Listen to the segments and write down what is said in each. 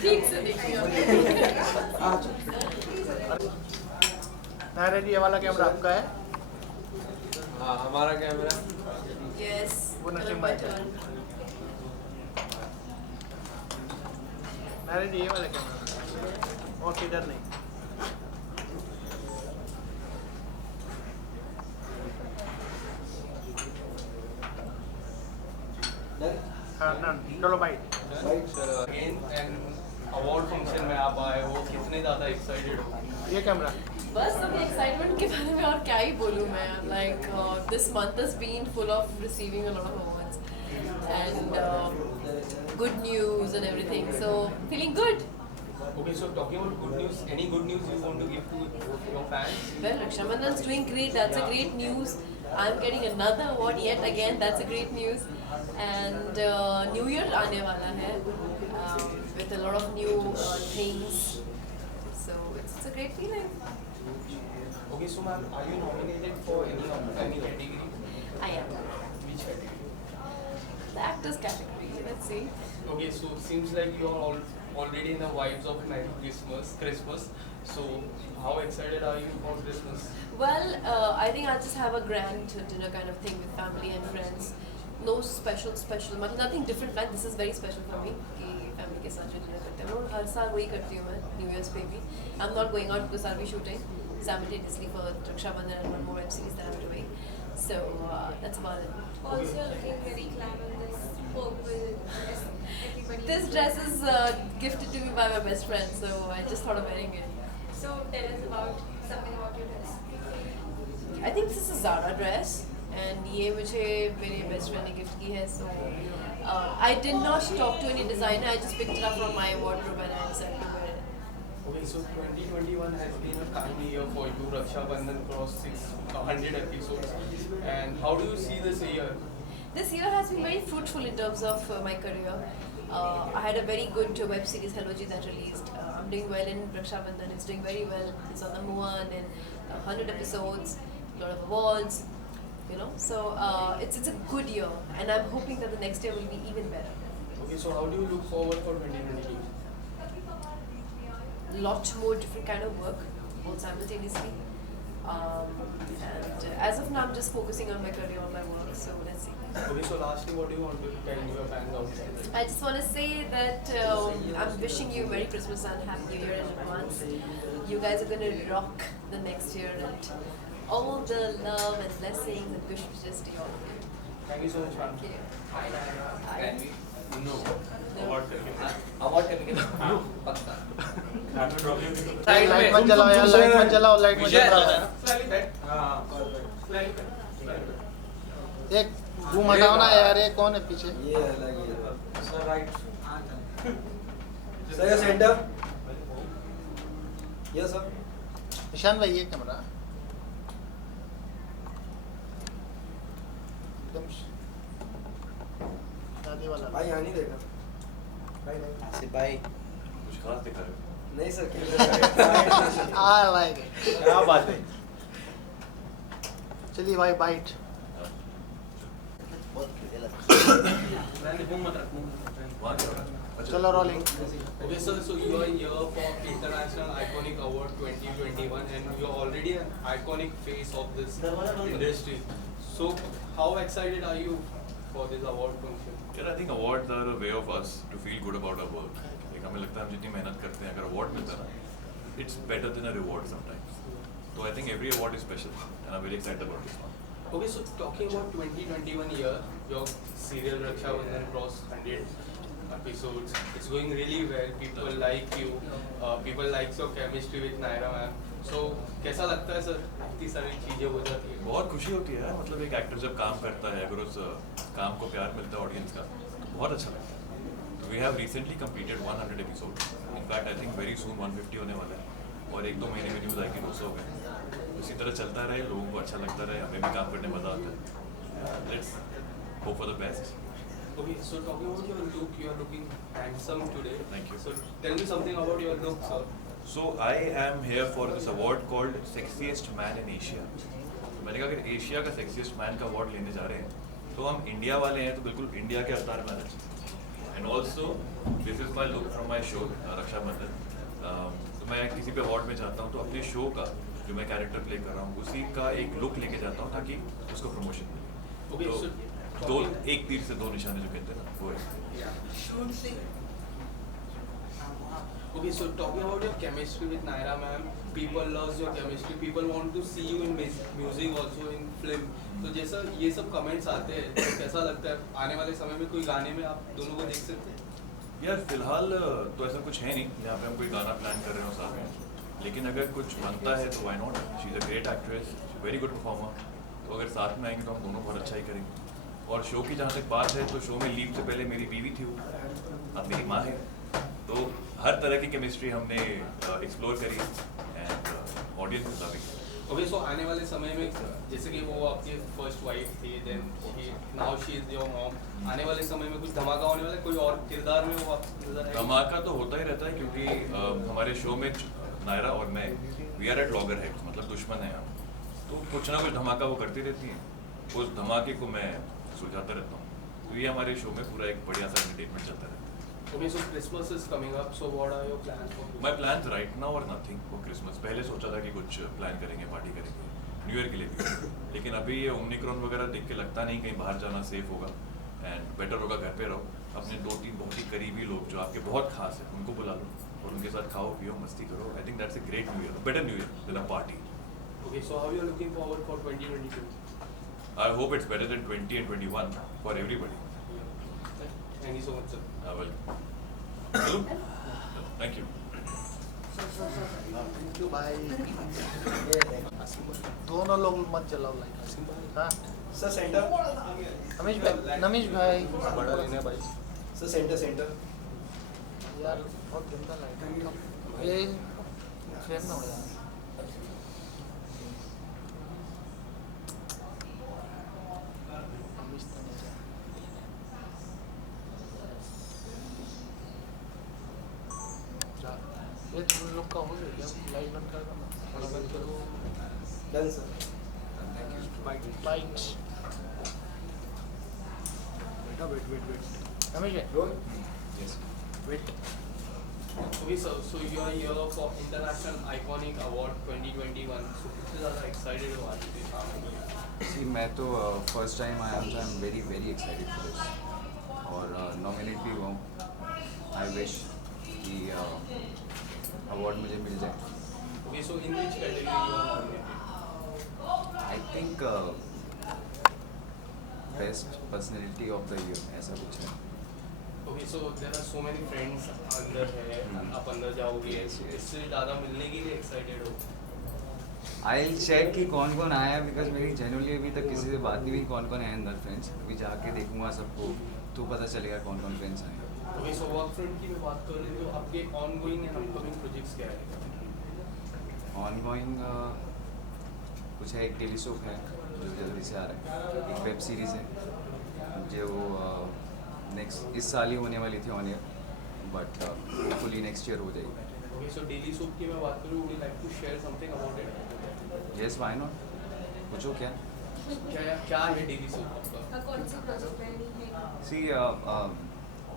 ठीक से देखिए। नायरा जी, ये वाला कैमरा आपका है? हाँ, हमारा कैमरा। Yes. वो नसीम Hello, भाई my का। turn. नायरा जी, ये वाला कैमरा और किधर नहीं? हाँ ना, चलो भाई। अगेन एंड अवार्ड फंक्शन में आप आए हो, कितने ज़्यादा एक्साइटेड हो? ये कैमरा बस अभी एक्साइटमेंट के बारे में और क्या ही बोलूँ मैं, like this month has been full of receiving a lot of awards and good news and everything, so feeling good. Okay, so talking about good news, any good news you want to give to your fans? Well, Raksha Bandhan's doing great, that's a great news. I'm getting another award yet again, that's a great news. And New Year आने वाला है with a lot of new things, so it's a great feeling. Okay, so ma'am, are you nominated for any category? I am. Which category? The actors category, let's see. Okay, so seems like you are already in the vibes of Merry Christmas. So how excited are you for Christmas? Well, I think I'll just have a grand dinner kind of thing with family and friends. No special, nothing different like this is very special for me कि family के साथ जो dinner करते हैं, मैं हर साल वही करती हूँ मैं New Year's पे भी. I'm not going out because I'll be shooting simultaneously for Raksha Bandhan and one more web series that I'm doing. So that's about it. Also looking very glamorous, purple, everybody. This dress is gifted to me by my best friend, so I just thought of wearing it. So tell us about something about your dress. I think this is a Zara dress, and ये मुझे मेरे best friend ने gift की है. So I did not talk to any designer. I just picked it up from my wardrobe and I decided to wear it. Okay, so 2021 has been a kind year for you. Raksha Bandhan crossed 600 episodes. And how do you see this year? This year has been very fruitful in terms of my career. I had a very good web series, Hello Ji, that released. I'm doing well in Raksha Bandhan. It's doing very well. It's on number 1 and 100 episodes, a lot of awards, you know. So it's a good year, and I'm hoping that the next year will be even better. Okay, so how do you look forward for 2022? Lot more different kind of work, both simultaneously. And as of now, I'm just focusing on my career, on my work. So let's see. Okay, so lastly, what do you want to tell your fans out there? I just want to say that I'm wishing you Merry Christmas and Happy New Year in advance. You guys are going to rock the next year, and all the love and blessings and good wishes to you all. Thank you so much, ma'am. Thank you. Can we? No. Award करेंगे पक्का. Light मत जलाओ यार, light मत जलाओ, light मत जलाओ। एक रूम हटाओ ना यार, ये कौन है पीछे? ये अलग है sir, right sir, centre yes sir. Ishaan भाई, ये कैमरा एकदम शादी वाला। भाई यहाँ नहीं देखा भाई, नहीं सिपाही कुछ खास दिखा रहे हो? नहीं sir, camera I like it. क्या बात है। चलिए भाई, बाइट। चलो rolling. Okay, sir, so you are here for International Iconic Award 2021 and you are already an iconic face of this industry. So how excited are you for this award function? I think awards are a way of us to feel good about our work. Like हमें लगता है हम जितनी मेहनत करते हैं, अगर award मिलता है ना, it's better than a reward sometimes. So I think every award is special and I'm very excited about this one. Okay, so talking about 2021 year, your serial Raksha Bandhan crossed 100 episodes. It's going really well. People like you. People like your chemistry with Naira ma'am. So कैसा लगता है sir, इतनी सारी चीजें हो जाती है? बहुत खुशी होती है, मतलब एक एक्टर जब काम करता है, अगर उस काम को प्यार मिलता है ऑडियंस का, तो बहुत अच्छा लगता है। We have recently completed 100 episodes. In fact, I think very soon 150 होने वाला है और 1-2 महीने में न्यूज़ आएगी 200 हो गए। इसी तरह चलता रहे, लोगों को अच्छा लगता रहे, हमें भी काम करने मजा आता है। Let's hope for the best. Okay, so talking about your look, you are looking handsome today. Thank you. So tell me something about your look, sir. So I am here for this award called Sexiest Man in Asia. तो मैंने कहा अगर Asia का sexiest man का award लेने जा रहे हैं तो हम इंडिया वाले हैं, तो बिल्कुल इंडिया के अवतार में आना चाहिए। And also this is my look from my show Rakshabandhan. तो मैं किसी पे अवार्ड में जाता हूँ तो अपने शो का जो मैं कैरेक्टर प्ले कर रहा हूँ उसी का एक लुक लेके जाता हूँ ताकि उसको प्रमोशन मिले। तो दो एक तीर से दो निशाने जो कहते हैं ना वो है। Okay, so talking about your chemistry with Naira ma'am, people loves your chemistry. People want to see you in music also in film. तो जैसा ये सब कमेंट्स आते हैं तो कैसा लगता है आने वाले समय में कोई गाने में आप दोनों को देख सकते हैं? यार फिलहाल तो ऐसा कुछ है नहीं जहाँ पे हम कोई गाना प्लान कर रहे हो साथ में, लेकिन अगर कुछ बनता है तो why not. She is a great actress, very good performer. तो अगर साथ में आएंगे तो हम दोनों बहुत अच्छा ही करेंगे। और शो की जहाँ तक बात है तो शो में लीव से पहले मेरी बीवी थी, वो अब मेरी माँ है। तो हर तरह की केमिस्ट्री हमने एक्सप्लोर करी and audience is loving. Okay, so आने वाले समय में जैसे कि वो आपकी फर्स्ट वाइफ थी, then now she is your mom, आने वाले समय में कुछ धमाका होने वाला है? कोई और किरदार में वो आप नजर आएगी? धमाका तो होता ही रहता है क्योंकि हमारे शो में नायरा और मैं we are at loggerheads, मतलब दुश्मन है हम। तो कुछ ना कुछ धमाका वो करती रहती हैं, उस धमाके को मैं सुलझाता रहता हूँ। तो ये हमारे शो में पूरा एक बढ़िया सा एंटरटेनमेंट चलता रहता है। Okay, so Christmas is coming up. So what are your plans for Christmas? My plans right now और नथिंग फॉर क्रिसमस। पहले सोचा था कि कुछ प्लान करेंगे, पार्टी करेंगे न्यू ईयर के लिए भी, लेकिन अभी ये ओमिक्रॉन वगैरह देख के लगता नहीं कहीं बाहर जाना सेफ होगा एंड बेटर होगा घर पे रहो। अपने 2-3 बहुत ही करीबी लोग जो आपके बहुत खास है उनको बुला लो और उनके साथ खाओ पियो मस्ती करो। I think that's a great new year, better new year than a party. Okay, so how you are looking forward for 2022? I hope it's better than 20 and 21 for everybody. Thank you so much, sir. Welcome. चलो thank you. भाई दोनों लोग मत जलाओ light. हाँ sir centre Namish भाई बड़ा लेना भाई। सर सेंटर यार बहुत गंदा लाइट ये फ्रेम में हो जाए। ये तुम लोग का हो गया लाइट बंद कर दो थोड़ा बंद करो। Done sir. बाइक्स बेटा wait Ramesh roll wait. Okay, so you are here for International Iconic Award 2021. So कितने ज़्यादा excited हो आज के सामने? सी मैं तो फर्स्ट टाइम आया हूँ, I am very very excited for this और नॉमिनेट भी हुआ हूँ। आई विश कि अवार्ड मुझे मिल जाए। Okay, so in which category you are nominated? I think best personality of the year ऐसा कुछ है। Okay, so there are so many friends अंदर है, आप अंदर जाओगे, Yes, yes. इससे ज़्यादा मिलने के लिए excited हो? आई चेक कि कौन कौन आया है बिकॉज मेरी जनरली अभी तक किसी से बात नहीं हुई कौन कौन है अंदर फ्रेंड्स। अभी जाके देखूंगा सबको तो पता चलेगा कौन कौन फ्रेंड्स आए। Okay, so work front की मैं बात कर रही हूँ तो आपके ongoing and upcoming projects क्या है? ऑनगोइंग कुछ है, एक टेलीसोप है जो जल्दी से आ रहा है, एक वेब सीरीज़ है जो नेक्स्ट इस साल ही होने वाली थी on year but hopefully next year हो जाएगी। Okay, so daily soap की मैं बात करूँ, would you like to share something about it? Yes why not, पूछो क्या। क्या है daily soap आपका? कौन सी प्रोजेक्ट प्लानिंग है? See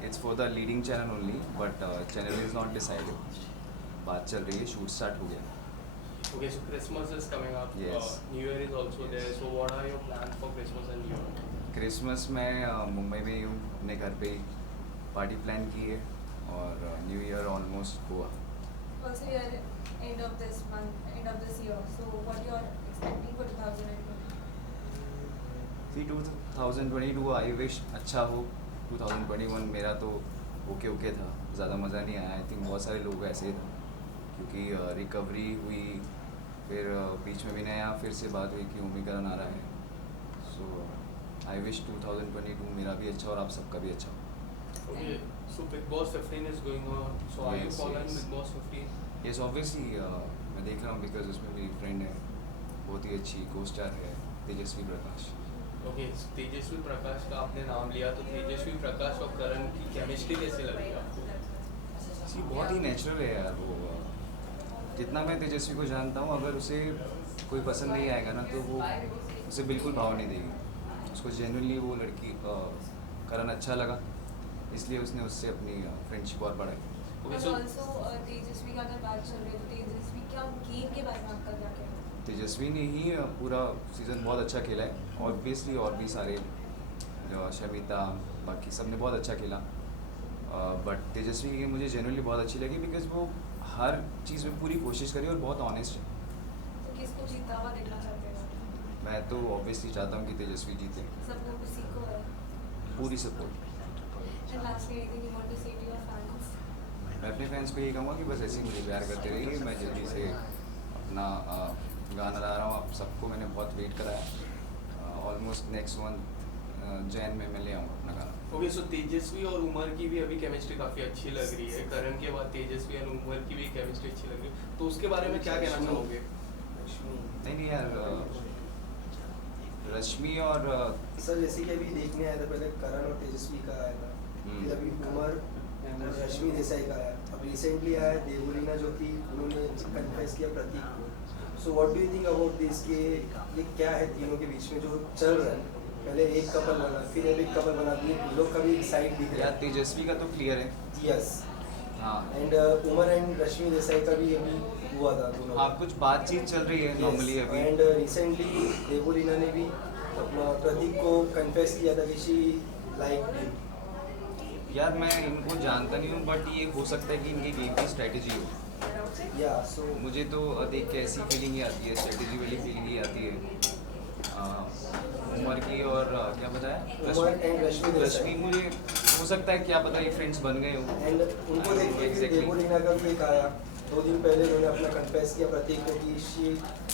it's for the leading channel only but channel is not decided. बात चल रही है, शूट स्टार्ट हो गया। Okay, so Christmas is coming up. Yes. New Year is also there. So what are your plans for Christmas and New Year? Christmas में मुंबई में ही हूँ, अपने घर पे ही पार्टी प्लान की है और new year almost Goa. Also, you are end of this month, end of this year. So what you are expecting for 2022? See 2022 I wish अच्छा हो। 2021 मेरा तो ओके था, ज़्यादा मज़ा नहीं आया। आई थिंक बहुत सारे लोग ऐसे ही थे क्योंकि रिकवरी हुई, फिर बीच में भी नया फिर से बात हुई कि ओमिक्रॉन आ रहा है। सो आई विश 2022 मेरा भी अच्छा और आप सबका भी अच्छा हो। Okay, so Big Boss 15 is going on. So are you Yes, following yes. Big Boss 15? Yes obviously मैं देख रहा हूँ बिकॉज उसमें मेरी फ्रेंड है, बहुत ही अच्छी को स्टार है, तेजस्वी प्रकाश। Okay, so तेजस्वी प्रकाश का आपने नाम लिया तो तेजस्वी प्रकाश और करण की केमिस्ट्री कैसे लगी आपको? सी बहुत ही नेचुरल है यार वो। जितना मैं तेजस्वी को जानता हूँ, अगर उसे कोई पसंद नहीं आएगा ना तो वो उसे बिल्कुल भाव नहीं देगी। उसको जेन्युइनली वो लड़की करण अच्छा लगा इसलिए उसने उससे अपनी फ्रेंडशिप और बढ़ाई। Okay, And so also तेजस्वी का अगर बात चल रही है तो तेजस्वी क्या गेम के बारे में आपका क्या कहना है? तेजस्वी ने ही पूरा सीज़न बहुत अच्छा खेला है, ऑब्वियसली और भी सारे जो शमिता बाकी सब ने बहुत अच्छा खेला, बट तेजस्वी की गेम मुझे जेन्युइनली बहुत अच्छी लगी बिकॉज वो हर चीज़ में पूरी कोशिश करी और बहुत ऑनेस्ट है। तो किसको जीता हुआ देखना चाहते हैं? मैं तो ऑब्वियसली चाहता हूँ कि तेजस्वी जीते, सब लोग उसी को है। पूरी support. And lastly, anything you want to say to your fans? मैं अपने फैंस को यही कहूँगा कि बस ऐसे ही मुझे प्यार करते रहिए। मैं जल्दी से अपना गाना ला रहा हूँ, आप सबको मैंने बहुत वेट कराया, ऑलमोस्ट नेक्स्ट मंथ जैन में मैं ले आऊँगा अपना गाना। ओके, सो तेजस्वी और उमर की भी अभी केमिस्ट्री काफी अच्छी लग रही है। करण के बाद तेजस्वी और उमर की भी केमिस्ट्री अच्छी लग रही है, तो उसके बारे में क्या कहना चाहोगे? नहीं यार, रश्मि और सर जैसे कि अभी देखने आया था, पहले करण और तेजस्वी का आया था, फिर अभी उमर और रश्मि देसाई का आया, अब रिसेंटली आया देवलीना जो कि उन्होंने कन्फेस किया प्रतीक को। So what do you think about this के ये क्या है तीनों के बीच में जो चल रहा है? पहले एक कपल बना, फिर अब एक कपल बना, ये लोग का भी एक साइड दिख रहा यार तेजस्वी का तो क्लियर है। है। यस, हाँ एंड उमर एंड रश्मि देसाई का भी अभी हुआ था दोनों। हाँ, कुछ बातचीत चल रही है नॉर्मली अभी। एंड रिसेंटली देवलीना ने भी अपना प्रतीक को कन्फेस किया था कि शी लाइक हिम। यार मैं इनको जानता नहीं हूँ, बट ये हो सकता है कि इनकी गेम की स्ट्रेटजी हो। या सो मुझे तो देख के ऐसी फीलिंग ही आती है, स्ट्रेटजी वाली फीलिंग ही आती है। उमर की और क्या बताया, उमर एंड रश्मि देसाई। रश्मि मुझे हो सकता है क्या पता ये फ्रेंड्स बन गए हो। एंड उनको देख के Exactly. देवलीना का भी एक आया 2 दिन पहले, उन्होंने अपना कन्फेस किया प्रतीक को कि शी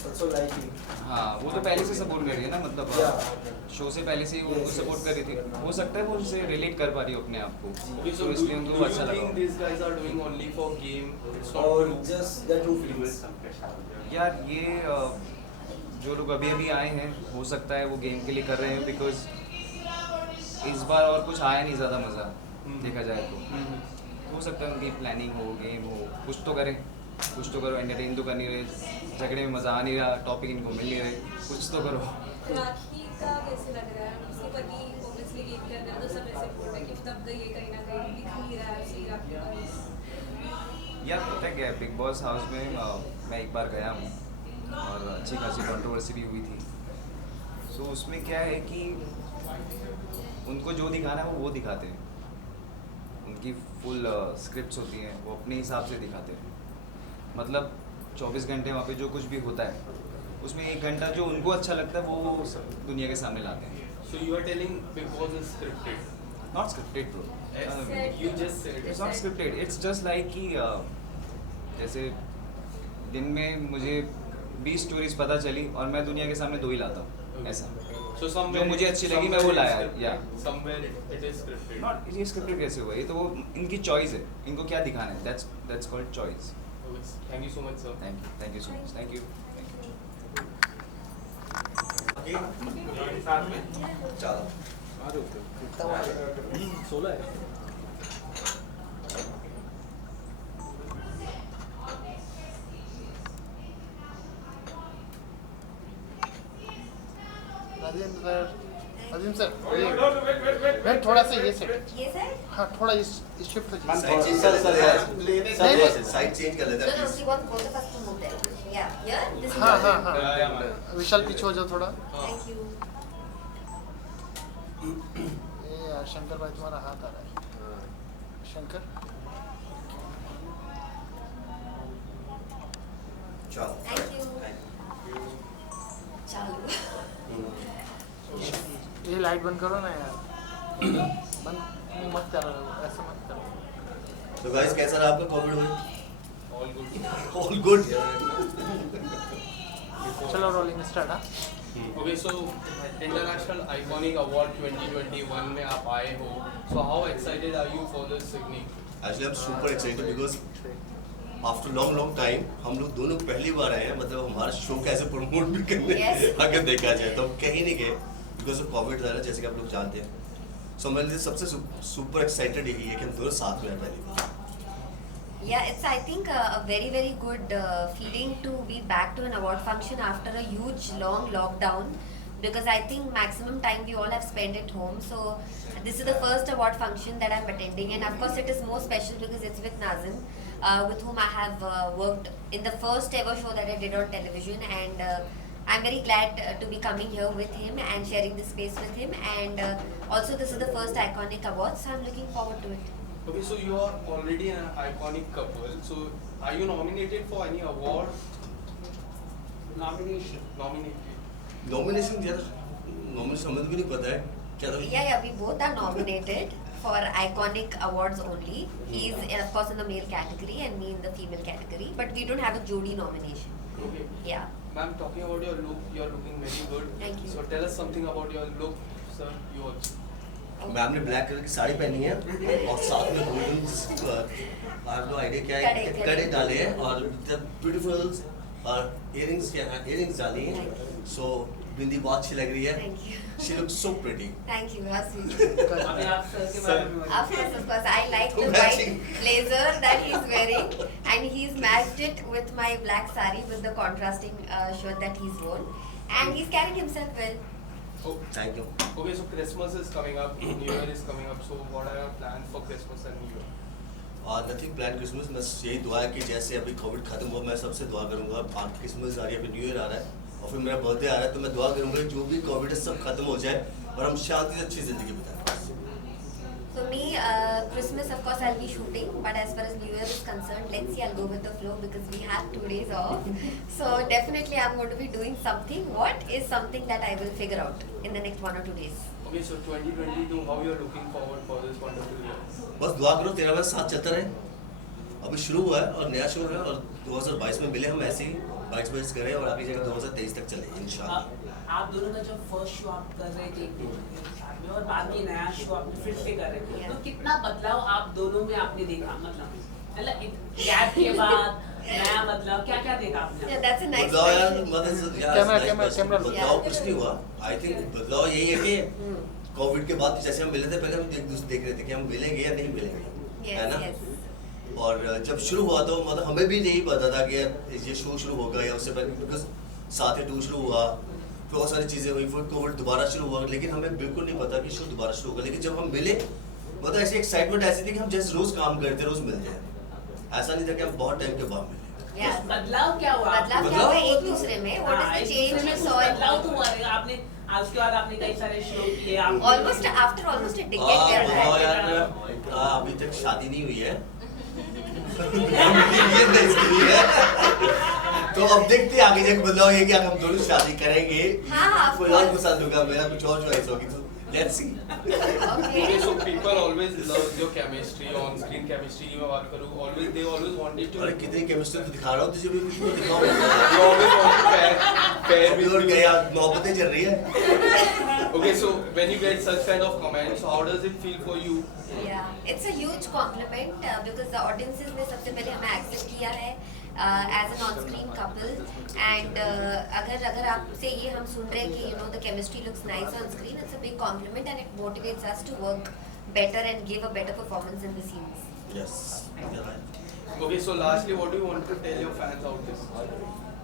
आल्सो लाइक हिम। हाँ, वो तो पहले से सपोर्ट कर रही है ना, मतलब Yeah. शो से पहले से ही वो Yes, सपोर्ट yes. कर रही थी। हो सकता है वो उनसे रिलेट कर पा रही हो अपने आप को, Okay, so तो do इसलिए you उनको अच्छा think लगा। these guys are doing only for game? It's not और true. Just the true feelings. यार ये जो लोग अभी अभी आए हैं, हो सकता है वो गेम के लिए कर रहे हैं, बिकॉज इस बार और कुछ आया नहीं ज़्यादा मज़ा देखा जाए तो। हो सकता है उनकी प्लानिंग हो, गेम हो, कुछ तो करें, कुछ तो करो, एंटरटेन तो कर नहीं रहे, झगड़े में मज़ा आ नहीं रहा, टॉपिक इनको मिल नहीं रहे, कुछ तो करो। राखी का कैसे लग रहा है? उसके पति ऑब्वियसली गेम कर रहे हैं, तो सब ऐसे बोल रहे हैं कि मतलब ये कहीं ना कहीं दिख नहीं रहा है असली राखी का। यार पता है क्या है, बिग बॉस हाउस में मैं एक बार गया हूँ और अच्छी खासी कंट्रोवर्सी भी हुई थी। सो उसमें क्या है कि उनको जो दिखाना है वो दिखाते हैं, उनकी फुल स्क्रिप्ट्स होती हैं, वो अपने हिसाब से दिखाते हैं। मतलब 24 घंटे वहाँ पे जो कुछ भी होता है उसमें 1 घंटा जो उनको अच्छा लगता है वो सब दुनिया के सामने लाते हैं। So you are telling Big Boss is scripted? Not scripted bro, Yes, you just said it's it. Not scripted, it's just like कि जैसे दिन में मुझे 20 स्टोरीज पता चली और मैं दुनिया के सामने 2 ही लाता हूँ, ऐसा। So somewhere जो मुझे अच्छी लगी मैं वो लाया, yeah. Somewhere it is scripted. Not ये स्क्रिप्टेड कैसे हुआ, ये तो वो इनकी चॉइस है, इनको क्या दिखाना है, that's called choice. Okay, thank you so much, sir. Thank you so much, thank you. चलो अजीम सर मैं थोड़ा सा ये सेट, ये सर हाँ थोड़ा इस शिफ्ट हो जाए। साइड चेंज कर लेते हैं, साइड चेंज कर लेते no no हैं she wants both of us to move there yeah here this is हाँ your हाँ turn. हाँ विशाल पीछे हो जाओ थोड़ा। thank you ये यार शंकर भाई तुम्हारा हाथ आ रहा है, शंकर चलो thank you चालू ये लाइट बंद करो ना यार, बंद मत करो, ऐसे मत करो। तो गाइस कैसा रहा आपका कोविड में? All good. All good. चलो रोलिंग स्टार्ट। हाँ Okay, so International Iconic Award 2021 में आप आए हो. So how excited are you for this evening? Actually I am super excited because after long time हम लोग दोनों पहली बार आए हैं, मतलब हमारा शो कैसे प्रमोट भी करने Yes. अगर देखा जाए तो हम कहीं नहीं गए बिकॉज ऑफ कोविड था, जैसे कि आप लोग जानते हैं। सो मेरे लिए सबसे सुपर एक्साइटेड यही है कि हम दोनों साथ में हैं पहली बार। yeah it's I think a very good feeling to be back to an award function after a huge long lockdown because I think maximum time we all have spent at home. So this is the first award function that I'm attending, and of course it is more special because it's with Nazim, with whom I have worked in the first ever show that I did on television, and I'm very glad to be coming here with him and sharing this space with him, and also this is the first iconic award, so I'm looking forward to it. Okay, so you are already an iconic couple. So are you nominated for any award? Nomination. Nominated. Nomination यार nomination हमें तो भी नहीं पता है क्या था Yeah, we both are nominated for iconic awards only. He's of course in the male category and me in the female category, but we don't have a Jodi nomination. Okay. Yeah. Ma'am, talking about your look, you are looking very good. Thank you. So tell us something about your look, sir. You also. Ma'am ने black colour की साड़ी पहनी है और साथ में golden I have no idea क्या है कड़े डाले हैं और ब्यूटीफुल और इयरिंग्स क्या है इयरिंग्स डाली हैं सो बिंदी बहुत अच्छी लग रही है Thank you. She looks so pretty Thank you, how sweet. अभी आप सर के बारे में Of course, I like the Matching. white blazer that he's wearing, and he's matched it with my black sari with the contrasting shirt that he's worn, and he's carrying himself well. Oh, thank you okay, so Christmas is coming up, New Year is coming up. So what are your plans for Christmas and New Year? और nothing plan Christmas बस यही दुआ है कि जैसे अभी Covid खत्म हुआ मैं सबसे दुआ करूंगा आप क्रिसमस आ रही है फिर न्यू ईयर आ रहा है और फिर मेरा बर्थडे आ रहा है तो मैं दुआ करूंगा कि जो भी कोविड है सब खत्म हो जाए और हम शांति से अच्छी जिंदगी बिताएं For me, Christmas, of course, I'll be shooting, but as far as New Year is concerned, let's see, I'll go with the flow because we have 2 days off. So definitely, I'm going to be doing something. What is something that I will figure out in the next 1 or 2 days? Okay, so 2022, how you are looking forward for this wonderful year? बस दुआ करो तेरा मेरा साथ चलता रहे अभी शुरू हुआ है और नया शुरू है और 2022 में मिले हम ऐसे ही 22 करें और आगे जाकर 2023 तक चले इंशाल्लाह आप दोनों का जब फर्स्ट शो आप कर रहे थे एक दूसरे के साथ में और बाकी नया शो आपने फिर से कर रहे थे तो कितना बदलाव आप दोनों में आपने देखा मतलब गैप के बाद नया बदलाव क्या क्या देखा आपने Yeah, that's a nice बदलाव यार question. मतलब यार camera- nice camera- question. Camera- बदलाव कुछ नहीं हुआ आई थिंक बदलाव यही है कि कोविड के बाद जैसे हम मिले थे पहले हम एक दूसरे देख रहे थे कि हम मिलेंगे या नहीं मिलेंगे है ना Yes, yes. और जब शुरू हुआ तो मतलब हमें भी नहीं पता था कि यार ये शो शुरू होगा या उससे पहले बिकॉज साथ ही 2 शुरू हुआ फिर बहुत सारी चीज़ें हुई फिर कोविड दोबारा शुरू हुआ लेकिन हमें बिल्कुल नहीं पता कि शो दोबारा शुरू होगा लेकिन जब हम मिले मतलब ऐसी एक्साइटमेंट ऐसी थी कि हम जैसे रोज काम करते रोज मिल जाए ऐसा नहीं था कि हम बहुत टाइम के बाद मिले Yeah. बदलाव क्या हुआ बदलाव क्या हुआ एक दूसरे में? What is हाँ, the एक change दूसरे you में saw in बदलाव me? तो हुआ है आपने आज उसके बाद आपने कई सारे शो किए आप Almost after almost a decade we are बताओ married. यार अभी तक शादी नहीं हुई है ये तो इसके लिए है। तो अब देखते हैं आगे जाके बदलाव ये कि हम दोनों शादी करेंगे हाँ, of कोई और course. पसंद होगा मेरा कुछ और चॉइस होगी तो let's see Okay, Okay. so people always love your chemistry, on-screen chemistry. की मैं बात करूँ, they always wanted to. अरे कितनी केमिस्ट्री तो दिखा रहा हूँ तुझे भी तो दिखाओ You always want to pair अभी with और you. क्या यार मोहब्बतें चल रही है Okay, so when you get such kind of comments, how does it feel for you? Yeah, it's a huge compliment because the audiences ने सबसे पहले हमें accept किया है as an on-screen couple and अगर आपसे ये हम सुन रहे हैं कि you know the chemistry looks nice on screen, it's a big compliment and it motivates us to work better and give a better performance in the scenes. Yes Okay, so lastly, what do you want to tell your fans out there?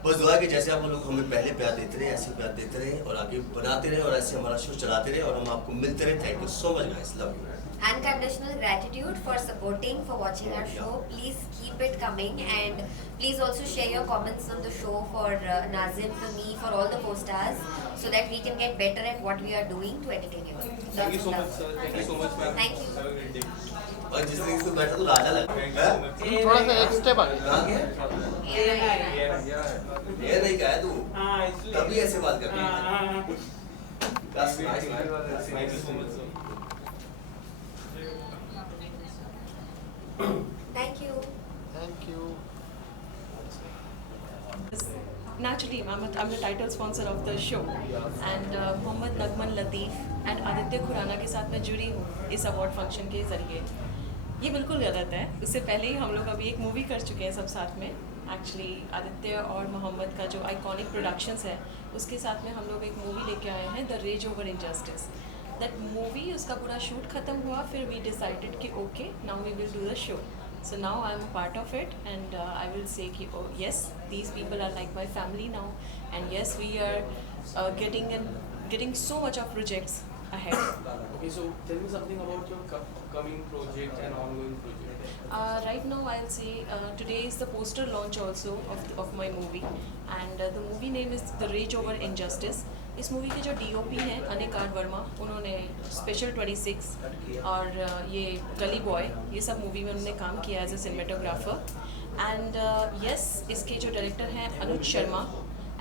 बस दुआ है कि जैसे आप लोग हमें पहले प्यार देते रहे ऐसे प्यार देते रहे और आगे बनाते रहे और ऐसे हमारा शो चलाते रहे और हम आपको मिलते रहे thank you so much guys love you Unconditional gratitude for supporting, for watching our show. Please keep it coming and please also share your comments on the show for Nazim, for me, for all the co-stars so that we can get better at what we are doing to entertain you. Thank you Lots so of much, love. sir. Thank you so much, ma'am. Thank you. Have a great day. और जिस दिन इसमें बैठा तो राजा लगा Thank you so much. थोड़ा सा एक स्टेप आगे कहाँ गया ये नहीं कहा है तू हाँ इसलिए तभी ऐसे बात कर रही है हाँ That's nice, man. Thank you so much, sir. Thank you. Thank you Naturally, I'm the title sponsor of the show and Mohammad Nagman Latif and Aditya Khurana के साथ मैं जुड़ी हूँ इस अवार्ड फंक्शन के ज़रिए। ये बिल्कुल गलत है, उससे पहले ही हम लोग अभी एक मूवी कर चुके हैं सब साथ में। एक्चुअली आदित्य और मोहम्मद का जो आइकॉनिक प्रोडक्शंस है उसके साथ में हम लोग एक मूवी लेके आए हैं the rage over injustice. That movie उसका पूरा शूट ख़त्म हुआ फिर वी डिसाइडेड कि okay now we will do the show. So now I'm a part of it and I will say ki, oh yes, these people are like my family now and yes we are getting so much of projects ahead. Okay, so tell me something about your coming project and ongoing project. Right now, I'll say today is the poster launch also of my movie, and the movie name is The Rage Over Injustice. इस movie के जो DOP हैं अनिकार्ड वर्मा, उन्होंने special 26 और ये गली boy, ये सब मूवी में उन्होंने काम किया as a cinematographer. And yes, इसके जो डायरेक्टर हैं अनुज शर्मा,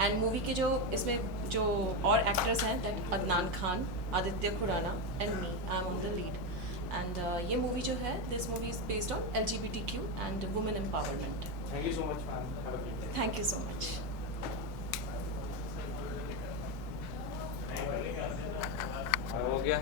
एंड मूवी के जो इसमें जो और एक्टर्स हैं that Adnan Khan, Aditya Khurana and me, I am on the lead. And ये मूवी जो है, this movie is based on LGBTQ and women empowerment. Thank you so much, ma'am. Have a great day. Thank you so much. हो गया.